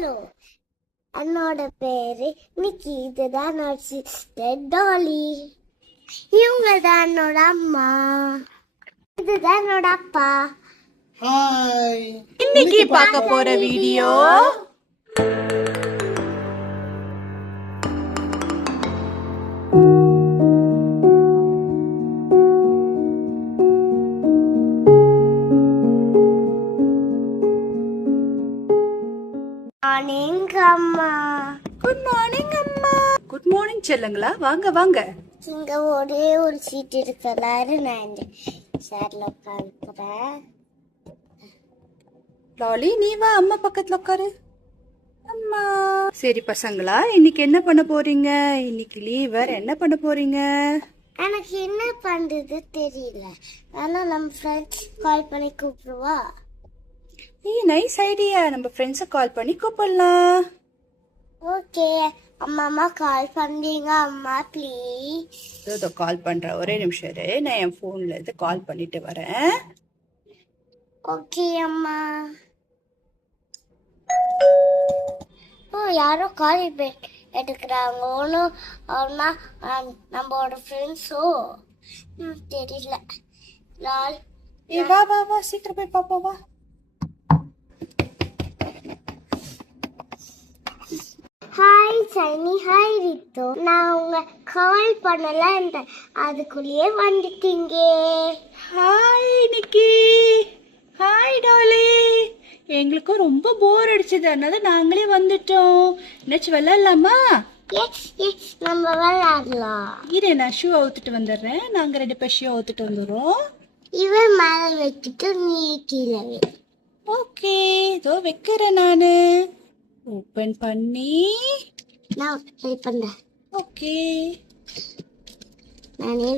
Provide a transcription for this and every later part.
Hello, என்னோட பேரு நிக்கி. இதுதான் என்னோட சிஸ்டர் டாலி. இவங்க தான் என்னோட அம்மா. இதுதான் என்னோட அப்பா. ஹாய். இன்னைக்கு பார்க்க போற வீடியோ மார்னிங் அம்மா. குட் மார்னிங் அம்மா. குட் மார்னிங் செல்லுங்களா, வாங்க வாங்க. இங்க ஒரே ஒரு சீட் இருக்கலாரு. நான் இந்த சேர்ல உட்காந்துக்கிறேன். லாலி, நீ வா அம்மா பக்கத்துல உட்காரு. அம்மா. சரி பசங்களா, இன்னைக்கு என்ன பண்ண போறீங்க? இன்னைக்கு லீவ் வேற, என்ன பண்ண போறீங்க? எனக்கு என்ன பண்றது தெரியல. ஆனா நம்ம ஃப்ரெண்ட்ஸ் கால் பண்ணி கூப்பிடுவா. நைஸ் ஐடியா, நம்ம ஃப்ரெண்ட்ஸை கால் பண்ணி கூப்பிடலாம். ஓகே அம்மா கால் பண்றீங்க அம்மா ப்ளீஸ். இதோ கால் பண்றேன், ஒரே நிமிஷம் இரு. நான் என் போன்ல இருந்து கால் பண்ணிட்டு வரேன். ஓகே அம்மா. ஓ, யாரோ கால் எடுக்கிறாங்க. ஒன்றும் அவனா நம்மளோட ஃப்ரெண்ட்ஸோ தெரியல. லால் வா வா வா, சீக்கிரம் போய் பாப்போம் வா. Hi Saini, hi Ritu. நான் உங்க கால் பண்ணலாம், அதுக்குள்ளேயே வந்துட்டீங்க. Hi Nikki. Hi Dolly. எங்களுக்கும் ரொம்ப போர் அடிச்சது, அதனால நாங்களே வந்துட்டோம். என்னாச்சும் விளையாடலாமா? எஸ் நம்ம விளையாடலாம். இரு, நான் ஷூ அவுத்துட்டு வந்துடுறேன். நாங்க ரெண்டு பேர் ஷூ அவுத்துட்டு வந்துடுறோம். இவன் மேலே வச்சுட்டு நீ கீழே வை. ஓகே, இதோ வைக்கிறேன் நானு. ஓபன் பண்ணி நான் ட்ரை பண்றேன். ஓகே. நானே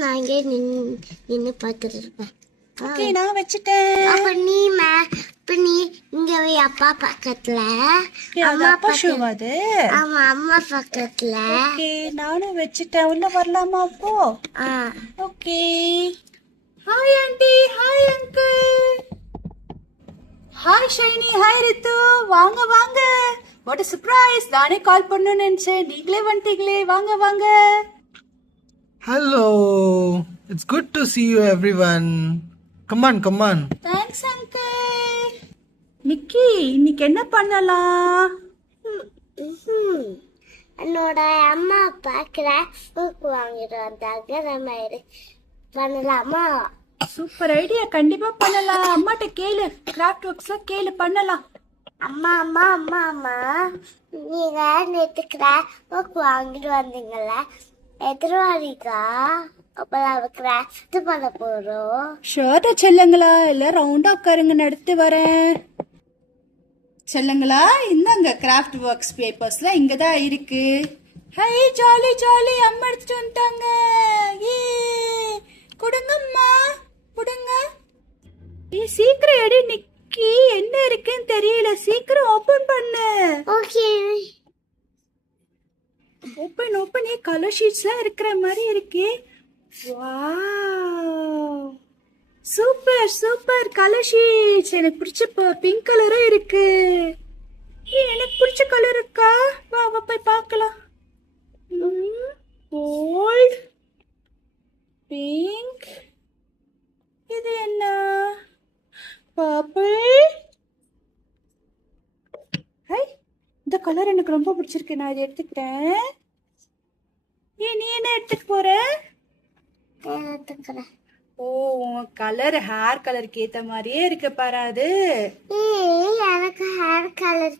நான் இங்கே நின்று பார்த்துட்டு இருப்பேன். ஓகே, நான் வச்சுட்டேன். அப்ப நீ இங்க வை அப்பா பக்கத்துல. அப்பா ஷூ அது. ஆமா, அம்மா பக்கத்துல. ஓகே, நானும் வச்சுட்டேன். உள்ள வரலாமா அப்போ? Okay. Hi aunty, hi uncle. Hi Shaini, hi Ritu. வாங்க வாங்க. What a surprise. நானே கால் பண்ணணும்னு நினைச்சேன், நீங்களே வந்துட்டீங்களே. வாங்க வாங்க. Hello. It's good to see you everyone. Come on, come on. Thanks uncle. Nikki, இன்னைக்கு என்ன பண்ணலாம்? என்னோட அம்மா அப்பா கிராஃப்ட் புக் வாங்கிட்டு வந்தாங்க. நம்ம பண்ணலாமா? சூப்பர் ஐடியா, கண்டிப்பா பண்ணலாம். அம்மாட்ட கேளு, கிராஃப்ட் ஒர்க்ஸ்லாம் கேளு, பண்ணலாம். அம்மா அம்மா அம்மா அம்மா நீங்க நேற்று கிராஃப்ட் புக் வாங்கிட்டு வந்தீங்கல்ல, எத்தனை வாரிக்கா? அப்போ நம்ம கிராஃப்ட் பண்ண போறோம். ஷர்ட்டா செல்லுங்களா, எல்லாம் ரவுண்டா உட்காருங்க, நடத்து வரேன். செல்லுங்களா, இந்தாங்க கிராஃப்ட் ஒர்க்ஸ் பேப்பர்ஸ்லாம் இங்க தான் இருக்கு. ஹை, ஜாலி ஜாலி, அம்மா எடுத்துட்டு வந்துட்டாங்க. ஏ, கொடுங்கம்மா, கொடுங்க. சீக்கிரம் எடு நிக்கி, என்ன இருக்குன்னு தெரியல. சீக்கிரம் ஓபன் பண்ணு. Okay, open open. கலர் ஷீட்ஸ்லாம் இருக்கிற மாதிரி இருக்கு. Wow, super super colour sheets. எனக்கு பிடிச்ச பிங்க் கலரும் இருக்கு. எனக்கு பிடிச்ச கலர் இருக்கா? வா வா போய் பார்க்கலாம். கோல்ட், பிங்க், இது என்ன? பர்பிள். ஹை, இந்த கலர் எனக்கு ரொம்ப பிடிச்சிருக்கு, நான் இதை எடுத்துக்கிட்டேன். நீ என்ன எடுத்துட்டு போற? எடுத்துக்கிறேன். ஓ, கலர் ஹேர் கலருக்கு ஏத்த மாதிரியே இருக்கு பாரு அது. எனக்கு ஹேர் கலர்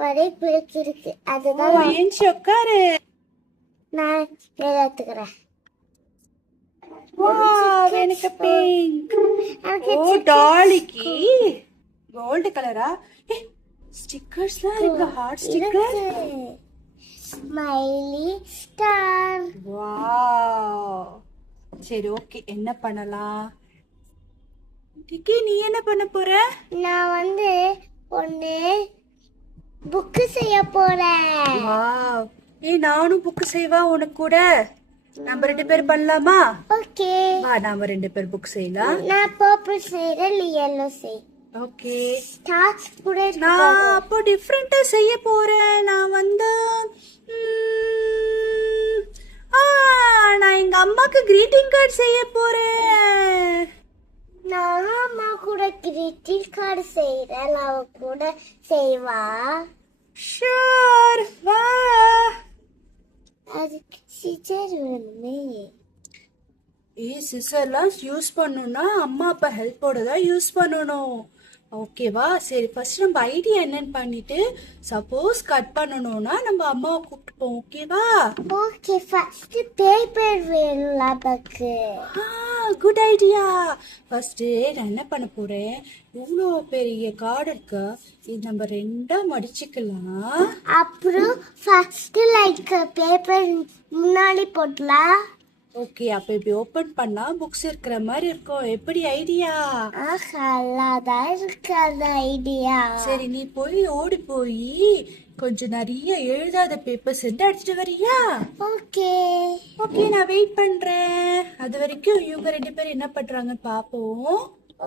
மாதிரி பிடிச்சிருக்கு, அதுதான் ஏஞ்சி உட்காரு. நான் எடுத்துக்கிறேன். வாவ், எனக்கு பிங்க். ஓ, டாலிக்கு கோல்ட் கலரா? ஸ்டிக்கர்ஸ்லாம் இருக்கு, heart sticker. Smiley star. Wow, சரி ஓகே, என்ன பண்ணலாம்? டிக்கி, நீ என்ன பண்ண போற? நான் ஒன்னு புக்கு செய்ய போறேன். வாவ், நானும் புக்கு செய்வா உனக்கு கூட. நம்ம 2 பேர் பண்ணலாமா? ஓகே. வா நாம 2 பேர் புக் செய்யலாம். நான் பர்பிள் செய்யறேன், நீ yellow செய். ஓகே. ஸ்டார்ஸ் கூட இருக்கு நான் பாரு. அப்போ டிஃப்ரெண்டா செய்ய போறேன். நான் வந்து நான் எங்க அம்மாக்கு greeting கார்டு செய்ய போறேன். நானும் அம்மா கூட கிரீட்டிங் கார்டு செய்யறேன், அவ கூட செய்வா. ஷூர், வா. அதுக்கு சிஜர் வேணுமே. சிசர்லாம் யூஸ் பண்ணணும்னா அம்மா அப்பா ஹெல்ப்போட தான் யூஸ் பண்ணணும். ஓகேவா? சரி, ஃபர்ஸ்ட் நம்ம ஐடியா என்னன்னு பண்ணிட்டு சப்போஸ் கட் பண்ணணும்னா நம்ம அம்மாவை கூப்பிட்டுப்போம். ஓகேவா? ஓகே, ஃபர்ஸ்ட் பேப்பர் வேணும் நமக்கு. Good idea. ஃபர்ஸ்ட் நான் என்ன பண்ண போறேன், இவ்வளோ பெரிய கார்டு இருக்கு, இது நம்ம 2ஆ மடிச்சுக்கலாம். அப்புறம் ஃபர்ஸ்ட் லைக் பேப்பர் முன்னாடி போடலாம். ஓகே, அப்ப இப்படி ஓபன் பண்ணா புக்ஸ் இருக்கிற மாதிரி இருக்கும். எப்படி ஐடியா? நல்லாதான் இருக்கு அந்த ஐடியா. சரி, நீ போய் ஓடி போய் கொஞ்சம் நிறைய எழுதாத பேப்பர்ஸ் எடுத்துட்டு வரியா? ஓகே. ஓகே, நான் வெயிட் பண்றேன். அது வரைக்கும் இவங்க 2 பேரும் என்ன பண்றாங்க பாப்போம்.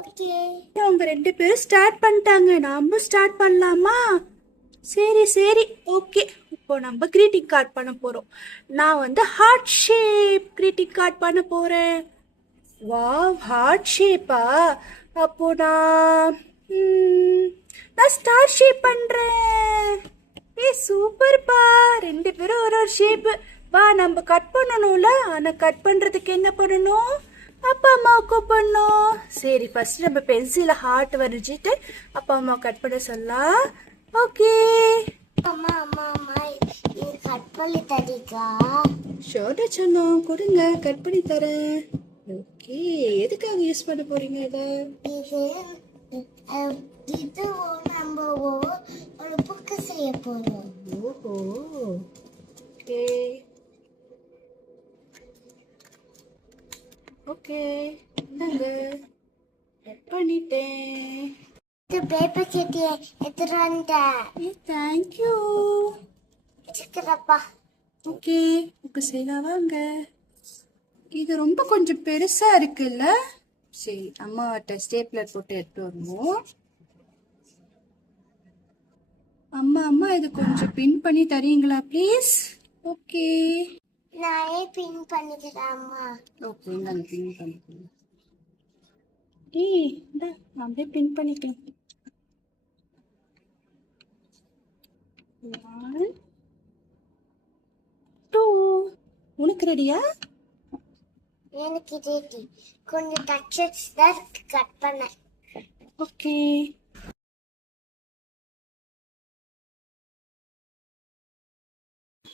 ஓகே. அவங்க 2 பேரும் ஸ்டார்ட் பண்ணிட்டாங்க. நாம ஸ்டார்ட் பண்ணலாமா? சரி சரி, ஓகே. இப்போ நம்ம கிரீட்டிங் கார்டு பண்ண போறோம். நான் வந்து ஹார்ட் ஷேப் கிரீட்டிங் கார்டு பண்ண போறேன். வாவ், ஹார்ட் ஷேப்பா? அப்போ நான் ஸ்டார் ஷேப் பண்றேன். சூப்பர்ப்பா. 2 பேரும் ஒரு ஷேப். வா, நம்ம கட் பண்ணணும்ல. ஆனா கட் பண்றதுக்கு என்ன பண்ணணும்? அப்பா அம்மாவுக்கு பண்ணணும். சரி, ஃபர்ஸ்ட் நம்ம பென்சில ஹார்ட் வரைஞ்சிட்டு அப்பா அம்மா கட் பண்ண சொல்லலாம். ஓகே. அம்மா அம்மா அம்மா இது கட் பண்ணி தரீங்களா? ஷோர்டா சொன்னோம், கொடுங்க, கட் பண்ணி தரேன். ஓகே, எதுக்காக யூஸ் பண்ண போறீங்க இதை? இது இது நம்ம ஒரு புக்கு செய்ய போறோம். ஓஹோ, ஓகே ஓகே, இந்தாங்க, கட் பண்ணிட்டேன். இது பேப்பர் செட்டி எடுத்துட்டு வந்தேன். தேங்க்யூ. வச்சுக்கிறப்பா. ஓகே, புக்கு செய்யலாம் வாங்க. இது ரொம்ப கொஞ்சம் பெருசா இருக்குல்ல? சரி, அம்மாட்ட ஸ்டேப்லர் போட்டு எடுத்து வரணும். அம்மா இது கொஞ்சம் பின் பண்ணி தரீங்களா ப்ளீஸ்? ஓகே நானே பின் பண்ணிக்கிறேன் அம்மா. ஓகே, நான் பின் பண்ணிக்கிறேன். இந்தா, நான் அப்படியே பின் பண்ணிக்கிறேன். 1 2. உனக்கு ரெடியா? எனக்கு ரெடி. கொஞ்சம் டச்சஸ் தான் கட் பண்ணேன். ஓகே.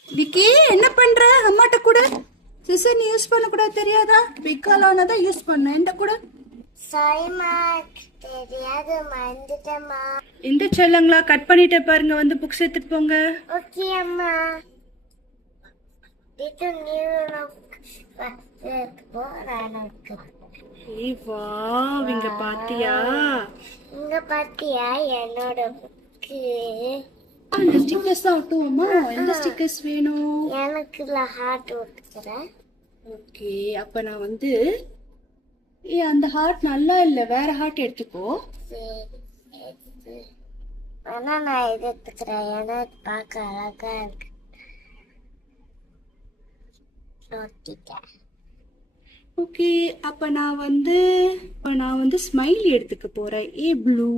விக்கி, என்ன பண்ற? அம்மாட்ட கூட சிசர் நீ யூஸ் பண்ண கூட தெரியாதா? பிக்காலான தான் யூஸ் பண்ண. எந்த கூட? சாரிம்மா, தெரியாது, மறந்துட்டேம்மா. இந்த செல்லங்களா, கட் பண்ணிட்டே பாருங்க, வந்து புக்ஸ் எடுத்துட்டு போங்க. ஓகே அம்மா. இது நியூ போறேன். வாவ், இங்க பாத்தியா? இங்க பாத்தியா என்னோட புக்கு? அந்த ஸ்டிக்கர்ஸ் தான் ஒட்டுவோமா? எந்த ஸ்டிக்கர்ஸ் வேணும்? எனக்கு ஹார்ட் ஒட்டுக்கிறேன். ஓகே, அப்ப நான் வந்து அந்த ஹார்ட் நல்லா இல்ல, வேற ஹார்ட் எடுத்துக்கோ. சரி, ஆனா நான் இது எடுத்துக்கிறேன். ஏன்னா பார்க்க அழகா இருக்கு. ஓகே, அப்ப நான் வந்து ஸ்மைலி எடுத்துக்க போறேன். ப்ளூ,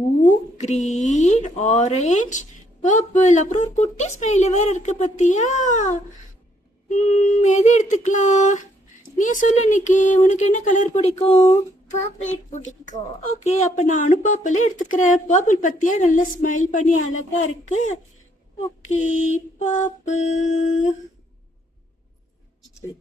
கிரீன், ஆரஞ்சு, பர்பிள், அப்புறம் ஒரு குட்டி ஸ்மைலி வேற இருக்கு பத்தியா? எது எடுத்துக்கலாம்? நீ சொல்லு நிக்கி, உனக்கு என்ன கலர் பிடிக்கும்? பர்பிள் பிடிக்கும். ஓகே, அப்ப நானும் பர்பிள் எடுத்துக்கிறேன். பர்பிள் பத்தியா நல்லா ஸ்மைல் பண்ணி அழகா இருக்கு. ஓகே, பர்பிள்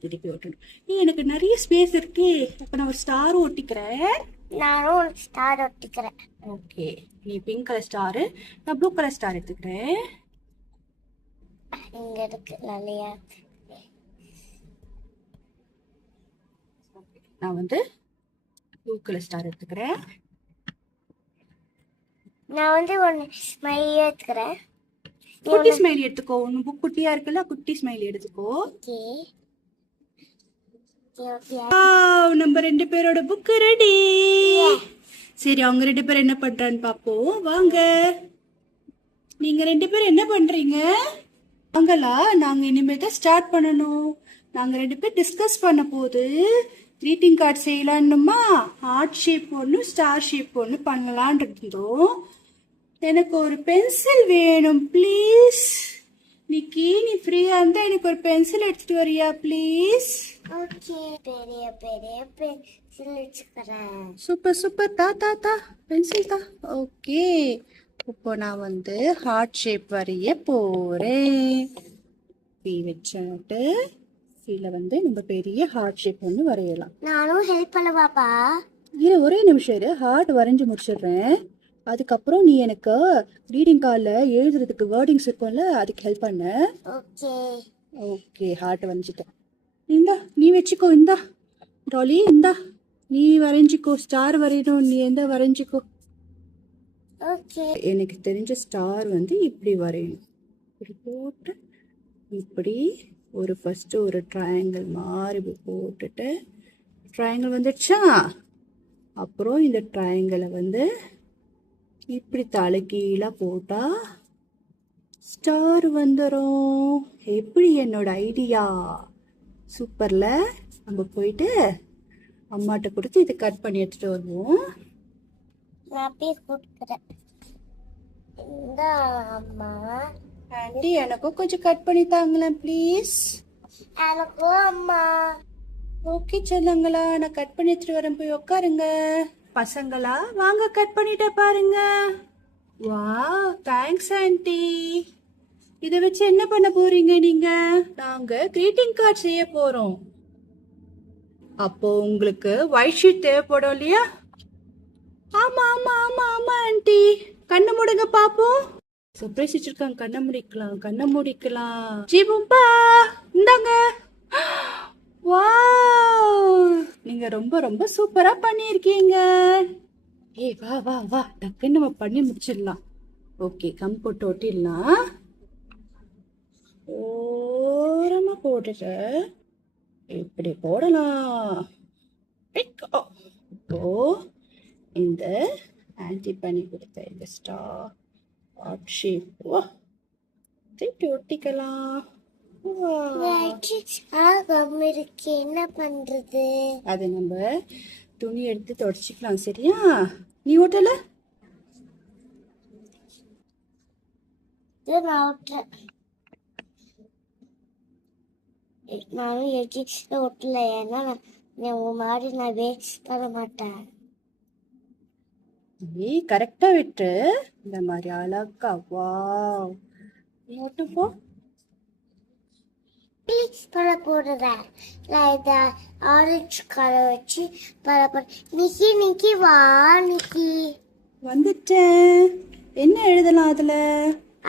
திருப்பி ஓட்டணும். எனக்கு நிறைய ஸ்பேஸ் இருக்கு. அப்ப நான் ஒரு ஸ்டார் ஒட்டிக்கிறேன். நானும் ஒரு ஸ்டார் ஒட்டிக்கிறேன். ஓகே, நீ பிங்க் கலர் ஸ்டாரு, நான் ப்ளூ கலர் ஸ்டார் எடுத்துக்கிறேன். இங்க இருக்கு நிறையா. நான் வந்து ப்ளூ கலர் ஸ்டார் எடுத்துக்கிறேன். நான் வந்து ஒன்று ஸ்மைலி எடுத்துக்கிறேன். குட்டி ஸ்மைலி எடுத்துக்கோ. ஒன்று புக் குட்டியா இருக்குல்ல, குட்டி ஸ்மைலி எடுத்துக்கோ. ஓகே, ஓகே நம்ம 2 பேரோட புக் ரெடி. சரி, அவங்க 2 பேரும் என்ன பண்றான்னு பாப்போம் வாங்க. நீங்க 2 பேரும் என்ன பண்றீங்க? வாங்களா, நாங்க இனிமே தான் ஸ்டார்ட் பண்ணணும். நாங்க 2 பேர் டிஸ்கஸ் பண்ண போது greeting கார்டு செய்யலான்னுமா, ஹார்ட் ஷேப் ஒன்று ஸ்டார் ஷேப் ஒன்று பண்ணலான் இருந்தோம். எனக்கு ஒரு பென்சில் வேணும் ப்ளீஸ். நிக்கி, நீ ஃப்ரீயா இருந்தா எனக்கு ஒரு பென்சில் எடுத்துட்டு வரியா ப்ளீஸ்? ஓகே, பெரிய பெரிய பென்சில் வச்சுக்கிறேன். சூப்பர் சூப்பர், தா தா தா பென்சில் தா. ஓகே, இப்போ நான் வந்து ஹார்ட் ஷேப் வரைய போறேன். பி வச்சுட்டு கீழே வந்து நம்ம பெரிய ஹார்ட் ஷேப் ஒன்று வரையலாம். நானும் ஹெல்ப் பண்ணவாப்பா? இரு, ஒரே நிமிஷம் இரு, ஹார்ட் வரைஞ்சு முடிச்சிடுறேன். அதுக்கப்புறம் நீ எனக்கு ரீடிங் கார்டில் எழுதுறதுக்கு வேர்டிங்ஸ் இருக்கும்ல, அதுக்கு ஹெல்ப் பண்ண. ஓகே ஓகே, ஹார்ட் வரைஞ்சிட்டேன். இந்தா நீ வச்சுக்கோ. இந்தா டாலி, இந்தா நீ வரைஞ்சிக்கோ. ஸ்டார் வரையணும், நீ எந்த வரைஞ்சிக்கோ. ஓகே, எனக்கு தெரிஞ்ச ஸ்டார் வந்து இப்படி வரையணும். இப்படி போட்டு இப்படி ஒரு ஃபர்ஸ்ட் ஒரு ட்ரையாங்கிள் மாதிரி இப்படி போட்டுட்டு, ட்ரையாங்கிள் வந்துடுச்சா? அப்புறம் இந்த ட்ரையாங்கிளை வந்து இப்படி தலைகீழா போட்டா ஸ்டார் வந்துடும். எப்படி என்னோட ஐடியா? சூப்பர்ல. நம்ம போயிட்டு அம்மாட்ட கொடுத்து இதை கட் பண்ணி எடுத்துட்டு வருவோம். நான் பீஸ் கொடுக்குறேன். இந்த அம்மா, ஆண்டி எனக்கும் கொஞ்சம் கட் பண்ணி தாங்களேன் ப்ளீஸ். எனக்கும் அம்மா. ஓகே செல்லங்களா, நான் கட் பண்ணி எடுத்துட்டு வரேன், போய் உட்காருங்க. பசங்களா வாங்க, கட் பண்ணிட்ட பாருங்க. Wow, thanks aunty. இதை வச்சு என்ன பண்ண போறீங்க நீங்க? நாங்க greeting கார்டு செய்ய போறோம். அப்போ உங்களுக்கு ஒயிட் ஷீட் தேவைப்படும் இல்லையா? ஆமா ஆமா ஆமா ஆமா ஆண்டி. கண்ணை மூடுங்க பாப்போம். சர்ப்ரைஸ் வச்சிருக்காங்க, கண்ணை முடிக்கலாம், கண்ணை முடிக்கலாம். ஜீபும்பா, இந்தாங்க. வாவ், நீங்க ரொம்ப ரொம்ப சூப்பரா பண்ணியிருக்கீங்க. ஏய் வா வா வா, டக்குன்னு நம்ம பண்ணி முடிச்சிடலாம். ஓகே, கம் போட்டு ஒட்டிடலாம். ஓரமா போட்டுட்டு இப்படி போடலாம். இப்போ இந்த ஆன்டி பண்ணி கொடுத்த இந்த ஸ்டார் ஹார்ட் ஷேப் திருப்பி ஒட்டிக்கலாம். கம் இருக்கு, என்ன பண்றது? அதை நம்ம துணி எடுத்து தொடச்சிக்கலாம். சரியா? நீ ஓட்டல? நான் ஓட்டுறேன். நானும் எஜிக்ஸ்ல ஒட்டல, ஏன்னா உங்க மாதிரி நான் வேஸ்ட் தர மாட்டேன். நீ கரெக்டா விட்டு இந்த மாதிரி அழகா. வாவ், நீ ஓட்டு போ. பல போடுறேன். நான் இதை ஆரஞ்சு கலர் வச்சு பல. நிக்கி நிக்கி வா நிக்கி. வந்துட்டேன். என்ன எழுதலாம் அதுல?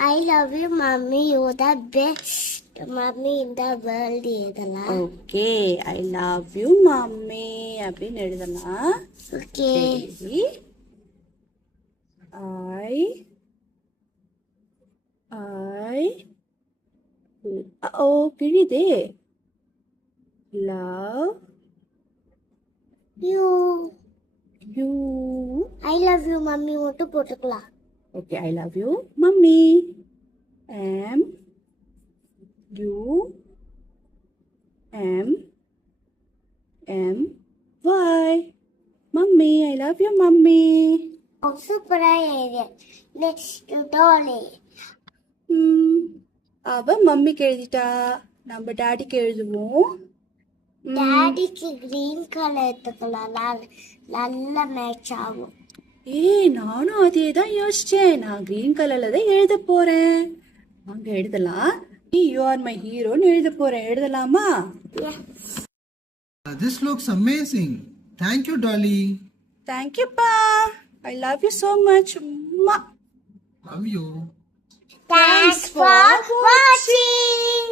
I love you mummy, you the best mummy in the world எழுதலாம். Okay, I love you mummy அப்படின்னு எழுதலாம். ஓகே, ஓ கிழிதே. Love you. You. I love you mummy மட்டும் போட்டுக்கலாம். Okay, I love you mummy. M U M M Y. Mummy, I love you mummy. சூப்பரா எழுதிய. Next Dolly. அவ மம்மிக்கு எழுதிட்டா, நம்ம டாடிக்கு எழுதுவோம். டாடிக்கு கிரீன் கலர் எடுத்துக்கலாம், நல்ல மேட்ச் ஆகும். ஏய், நானும் அதே தான் யோசிச்சேன். நான் கிரீன் கலர்ல தான் எழுத போறேன். வாங்க எழுதலாம். யூ ஆர் மை ஹீரோன்னு எழுத போறேன். எழுதலாமா? This looks amazing. Thank you, Dolly. தேங்க்யூப்பா. I love you so much. Love you. Thanks for watching.